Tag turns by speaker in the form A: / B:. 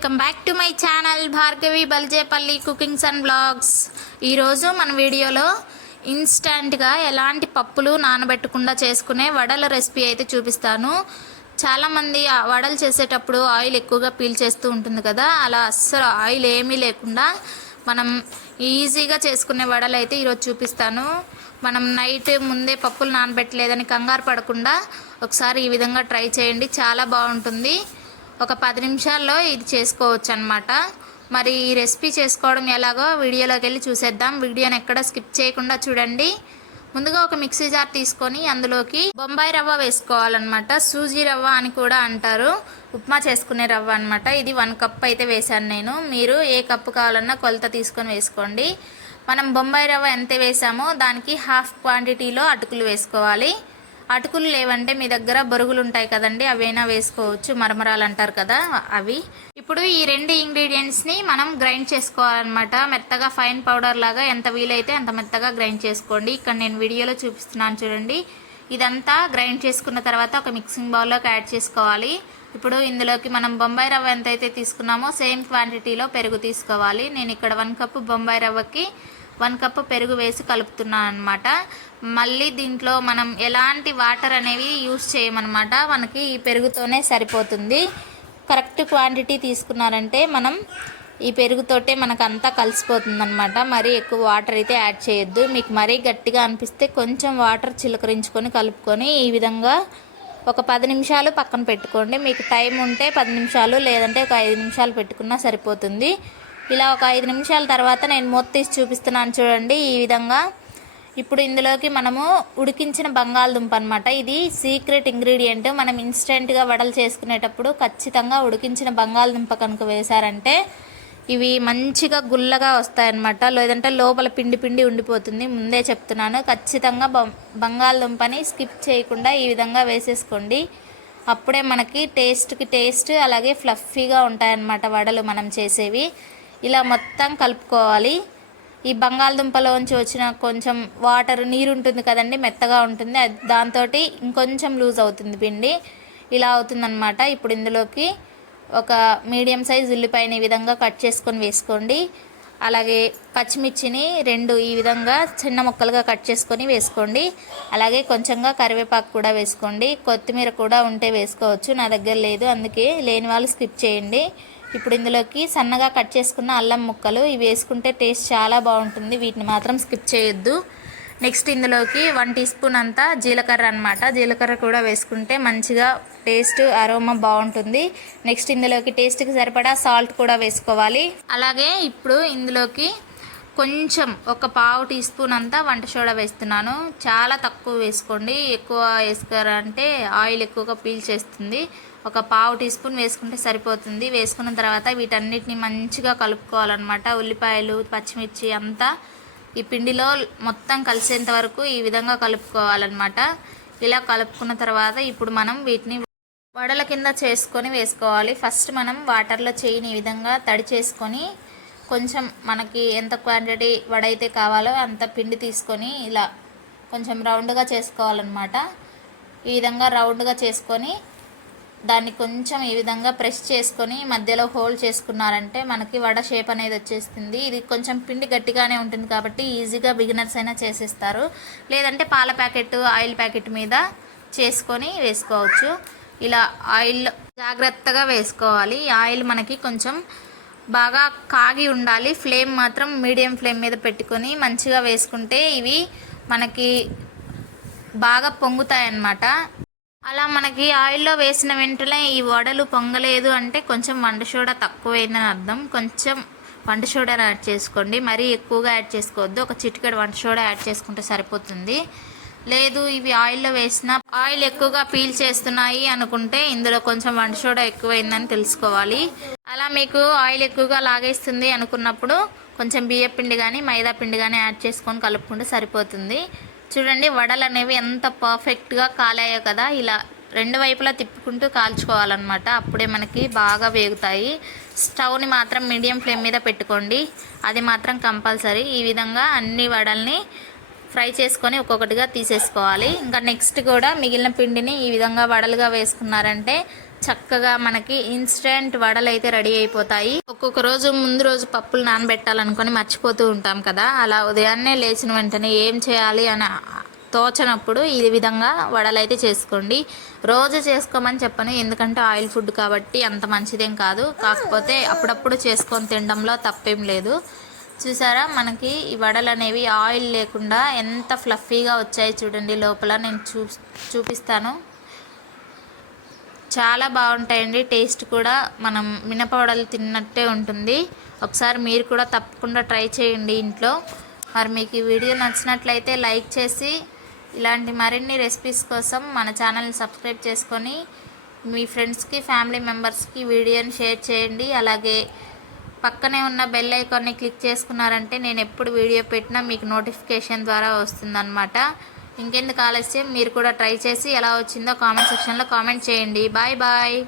A: Welcome back to my channel Bhargavi Baljepalli cookings and blogs. ఈరోజు మన వీడియోలో ఇన్స్టంట్గా ఎలాంటి పప్పులు నానబెట్టకుండా చేసుకునే వడల రెసిపీ అయితే చూపిస్తాను. చాలామంది వడలు చేసేటప్పుడు ఆయిల్ ఎక్కువగా పీల్ చేస్తూ ఉంటుంది కదా అలా అస్సలు ఆయిల్ ఏమీ లేకుండా మనం ఈజీగా చేసుకునే వడలు అయితే ఈరోజు చూపిస్తాను. మనం నైట్ ముందే పప్పులు నానబెట్టలేదని కంగారు పడకుండా ఒకసారి ఈ విధంగా ట్రై చేయండి చాలా బాగుంటుంది. ఒక పది నిమిషాల్లో ఇది చేసుకోవచ్చు అనమాట మరి ఈ రెసిపీ చేసుకోవడం ఎలాగో వీడియోలోకి వెళ్ళి చూసేద్దాం. వీడియోని ఎక్కడ స్కిప్ చేయకుండా చూడండి. ముందుగా ఒక మిక్సీ జార్ తీసుకొని అందులోకి బొంబాయి రవ్వ వేసుకోవాలన్నమాట. సూజీ రవ్వ అని కూడా అంటారు. ఉప్మా చేసుకునే రవ్వ అనమాట ఇది వన్ కప్ అయితే వేశాను నేను. మీరు ఏ కప్పు కావాలన్నా కొలత తీసుకొని వేసుకోండి. మనం బొంబాయి రవ్వ ఎంత వేసామో దానికి హాఫ్ క్వాంటిటీలో అటుకులు వేసుకోవాలి. అటుకులు లేవంటే మీ దగ్గర బొరుగులు ఉంటాయి కదండి అవైనా వేసుకోవచ్చు మరమరాలు అంటారు కదా అవి. ఇప్పుడు ఈ రెండు ఇంగ్రీడియంట్స్ని మనం గ్రైండ్ చేసుకోవాలన్నమాట. మెత్తగా ఫైన్ పౌడర్ లాగా ఎంత వీలైతే అంత మెత్తగా గ్రైండ్ చేసుకోండి. ఇక్కడ నేను వీడియోలో చూపిస్తున్నాను చూడండి. ఇదంతా గ్రైండ్ చేసుకున్న తర్వాత ఒక మిక్సింగ్ బౌల్లోకి యాడ్ చేసుకోవాలి. ఇప్పుడు ఇందులోకి మనం బొంబాయి రవ్వ ఎంత అయితే తీసుకున్నామో సేమ్ క్వాంటిటీలో పెరుగు తీసుకోవాలి. నేను ఇక్కడ వన్ కప్ బొంబాయి రవ్వకి వన్ కప్ పెరుగు వేసి కలుపుతున్నాను అనమాట మళ్ళీ దీంట్లో మనం ఎలాంటి వాటర్ అనేవి యూస్ చేయమన్నమాట. మనకి ఈ పెరుగుతోనే సరిపోతుంది. కరెక్ట్ క్వాంటిటీ తీసుకున్నారంటే మనం ఈ పెరుగుతోటే మనకు అంతా కలిసిపోతుంది అనమాట మరీ ఎక్కువ వాటర్ అయితే యాడ్ చేయొద్దు. మీకు మరీ గట్టిగా అనిపిస్తే కొంచెం వాటర్ చిలకరించుకొని కలుపుకొని ఈ విధంగా ఒక పది నిమిషాలు పక్కన పెట్టుకోండి. మీకు టైం ఉంటే పది నిమిషాలు లేదంటే ఒక ఐదు నిమిషాలు పెట్టుకున్నా సరిపోతుంది. ఇలా ఒక ఐదు నిమిషాల తర్వాత నేను మూత తీసి చూపిస్తున్నాను చూడండి. ఈ విధంగా ఇప్పుడు ఇందులోకి మనము ఉడికించిన బంగాళదుంప అనమాట ఇది సీక్రెట్ ఇంగ్రీడియంట్ మనం ఇన్స్టెంట్గా వడలు చేసుకునేటప్పుడు ఖచ్చితంగా ఉడికించిన బంగాళదుంప కనుక వేశారంటే ఇవి మంచిగా గుల్లగా వస్తాయన్నమాట. లేదంటే లోపల పిండి పిండి ఉండిపోతుంది. ముందే చెప్తున్నాను. ఖచ్చితంగా బంగాళదుంపని స్కిప్ చేయకుండా ఈ విధంగా వేసేసుకోండి. అప్పుడే మనకి టేస్ట్కి టేస్ట్ అలాగే ఫ్లఫీగా ఉంటాయన్నమాట వడలు మనం చేసేవి. ఇలా మొత్తం కలుపుకోవాలి. ఈ బంగాళదుంపలోంచి వచ్చిన కొంచెం వాటర్ నీరు ఉంటుంది కదండి మెత్తగా ఉంటుంది. అది దాంతో ఇంకొంచెం లూజ్ అవుతుంది పిండి. ఇలా అవుతుందన్నమాట. ఇప్పుడు ఇందులోకి ఒక మీడియం సైజ్ ఉల్లిపాయని ఈ విధంగా కట్ చేసుకొని వేసుకోండి. అలాగే పచ్చిమిర్చిని రెండు ఈ విధంగా చిన్న ముక్కలుగా కట్ చేసుకొని వేసుకోండి. అలాగే కొంచెంగా కరివేపాకు కూడా వేసుకోండి. కొత్తిమీర కూడా ఉంటే వేసుకోవచ్చు. నా దగ్గర లేదు అందుకే లేని వాళ్ళు స్కిప్ చేయండి. ఇప్పుడు ఇందులోకి సన్నగా కట్ చేసుకున్న అల్లం ముక్కలు ఇవి వేసుకుంటే టేస్ట్ చాలా బాగుంటుంది. వీటిని మాత్రం స్కిప్ చేయొద్దు. నెక్స్ట్ ఇందులోకి వన్ టీ స్పూన్ అంతా జీలకర్ర అనమాట జీలకర్ర కూడా వేసుకుంటే మంచిగా టేస్ట్ అరోమా బాగుంటుంది. నెక్స్ట్ ఇందులోకి టేస్ట్కి సరిపడా సాల్ట్ కూడా వేసుకోవాలి. అలాగే ఇప్పుడు ఇందులోకి కొంచెం ఒక పావు టీ స్పూన్ అంతా వంట సోడా వేస్తున్నాను. చాలా తక్కువ వేసుకోండి. ఎక్కువ వేసుకోరంటే ఆయిల్ ఎక్కువగా పీల్చేస్తుంది ఒక పావు టీ స్పూన్ వేసుకుంటే సరిపోతుంది. వేసుకున్న తర్వాత వీటన్నిటిని మంచిగా కలుపుకోవాలన్నమాట. ఉల్లిపాయలు పచ్చిమిర్చి అంతా ఈ పిండిలో మొత్తం కలిసేంత వరకు ఈ విధంగా కలుపుకోవాలన్నమాట. ఇలా కలుపుకున్న తర్వాత ఇప్పుడు మనం వీటిని వడల కింద చేసుకొని వేసుకోవాలి. ఫస్ట్ మనం వాటర్లో చేయిని ఈ విధంగా తడి చేసుకొని కొంచెం మనకి ఎంత క్వాంటిటీ వడ అయితే కావాలో అంత పిండి తీసుకొని ఇలా కొంచెం రౌండ్గా చేసుకోవాలన్నమాట. ఈ విధంగా రౌండ్గా చేసుకొని దాన్ని కొంచెం ఈ విధంగా ప్రెస్ చేసుకొని మధ్యలో హోల్డ్ చేసుకున్నారంటే మనకి వడ షేప్ అనేది వచ్చేస్తుంది. ఇది కొంచెం పిండి గట్టిగానే ఉంటుంది కాబట్టి ఈజీగా బిగినర్స్ అయినా చేసేస్తారు. లేదంటే పాల ప్యాకెట్ ఆయిల్ ప్యాకెట్ మీద చేసుకొని వేసుకోవచ్చు. ఇలా ఆయిల్ జాగ్రత్తగా వేసుకోవాలి. ఆయిల్ మనకి కొంచెం బాగా కాగి ఉండాలి. ఫ్లేమ్ మాత్రం మీడియం ఫ్లేమ్ మీద పెట్టుకొని మంచిగా వేసుకుంటే ఇవి మనకి బాగా పొంగుతాయి అన్నమాట అలా మనకి ఆయిల్లో వేసిన వెంటనే ఈ వడలు పొంగలేదు అంటే కొంచెం వంట సోడా తక్కువైందని అర్థం. కొంచెం వంట సోడాని యాడ్ చేసుకోండి. మరీ ఎక్కువగా యాడ్ చేసుకోవద్దు. ఒక చిటికెడు వంట సోడా యాడ్ చేసుకుంటే సరిపోతుంది. లేదు ఇవి ఆయిల్లో వేసిన ఆయిల్ ఎక్కువగా పీల్ చేస్తున్నాయి అనుకుంటే ఇందులో కొంచెం వంట సోడా ఎక్కువైందని తెలుసుకోవాలి. అలా మీకు ఆయిల్ ఎక్కువగా లాగేస్తుంది అనుకున్నప్పుడు కొంచెం బియ్య పిండి కానీ మైదా పిండి కానీ యాడ్ చేసుకొని కలుపుకుంటే సరిపోతుంది. చూడండి వడలు అనేవి ఎంత పర్ఫెక్ట్గా కాలాయో కదా. ఇలా రెండు వైపులా తిప్పుకుంటూ కాల్చుకోవాలన్నమాట. అప్పుడే మనకి బాగా వేగుతాయి. స్టవ్ని మాత్రం మీడియం ఫ్లేమ్ మీద పెట్టుకోండి. అది మాత్రం కంపల్సరీ. ఈ విధంగా అన్ని వడల్ని ఫ్రై చేసుకొని ఒక్కొక్కటిగా తీసేసుకోవాలి. ఇంకా నెక్స్ట్ కూడా మిగిలిన పిండిని ఈ విధంగా వడలుగా వేసుకున్నారంటే చక్కగా మనకి ఇన్స్టెంట్ వడలు అయితే రెడీ అయిపోతాయి. ఒక్కొక్క రోజు ముందు రోజు పప్పులు నానబెట్టాలనుకొని మర్చిపోతూ ఉంటాం కదా. అలా ఉదయాన్నే లేచిన వెంటనే ఏం చేయాలి అని తోచనప్పుడు ఈ విధంగా వడలు అయితే చేసుకోండి. రోజు చేసుకోమని చెప్పను. ఎందుకంటే ఆయిల్ ఫుడ్ కాబట్టి అంత మంచిదేం కాదు. కాకపోతే అప్పుడప్పుడు చేసుకొని తినడంలో తప్పేం లేదు. చూసారా? మనకి ఈ వడలు అనేవి ఆయిల్ లేకుండా ఎంత ఫ్లఫీగా వచ్చాయి చూడండి. లోపల నేను చూ చూపిస్తాను. చాలా బాగుంటాయండి. టేస్ట్ కూడా మనం మినపవడలు తిన్నట్టే ఉంటుంది. ఒకసారి మీరు కూడా తప్పకుండా ట్రై చేయండి ఇంట్లో. మరి మీకు ఈ వీడియో నచ్చినట్లయితే లైక్ చేసి ఇలాంటి మరిన్ని రెసిపీస్ కోసం మన ఛానల్ని సబ్స్క్రైబ్ చేసుకొని మీ ఫ్రెండ్స్కి ఫ్యామిలీ మెంబర్స్కి వీడియోని షేర్ చేయండి. అలాగే పక్కనే ఉన్న బెల్ ఐకాన్ని క్లిక్ చేసుకున్నారంటే నేను ఎప్పుడు వీడియో పెట్టినా మీకు నోటిఫికేషన్ ద్వారా వస్తుందన్నమాట. ఇంకెందుకు ఆలస్యం? మీరు కూడా ట్రై చేసి ఎలా వచ్చిందో కామెంట్ సెక్షన్లో కామెంట్ చేయండి. Bye bye.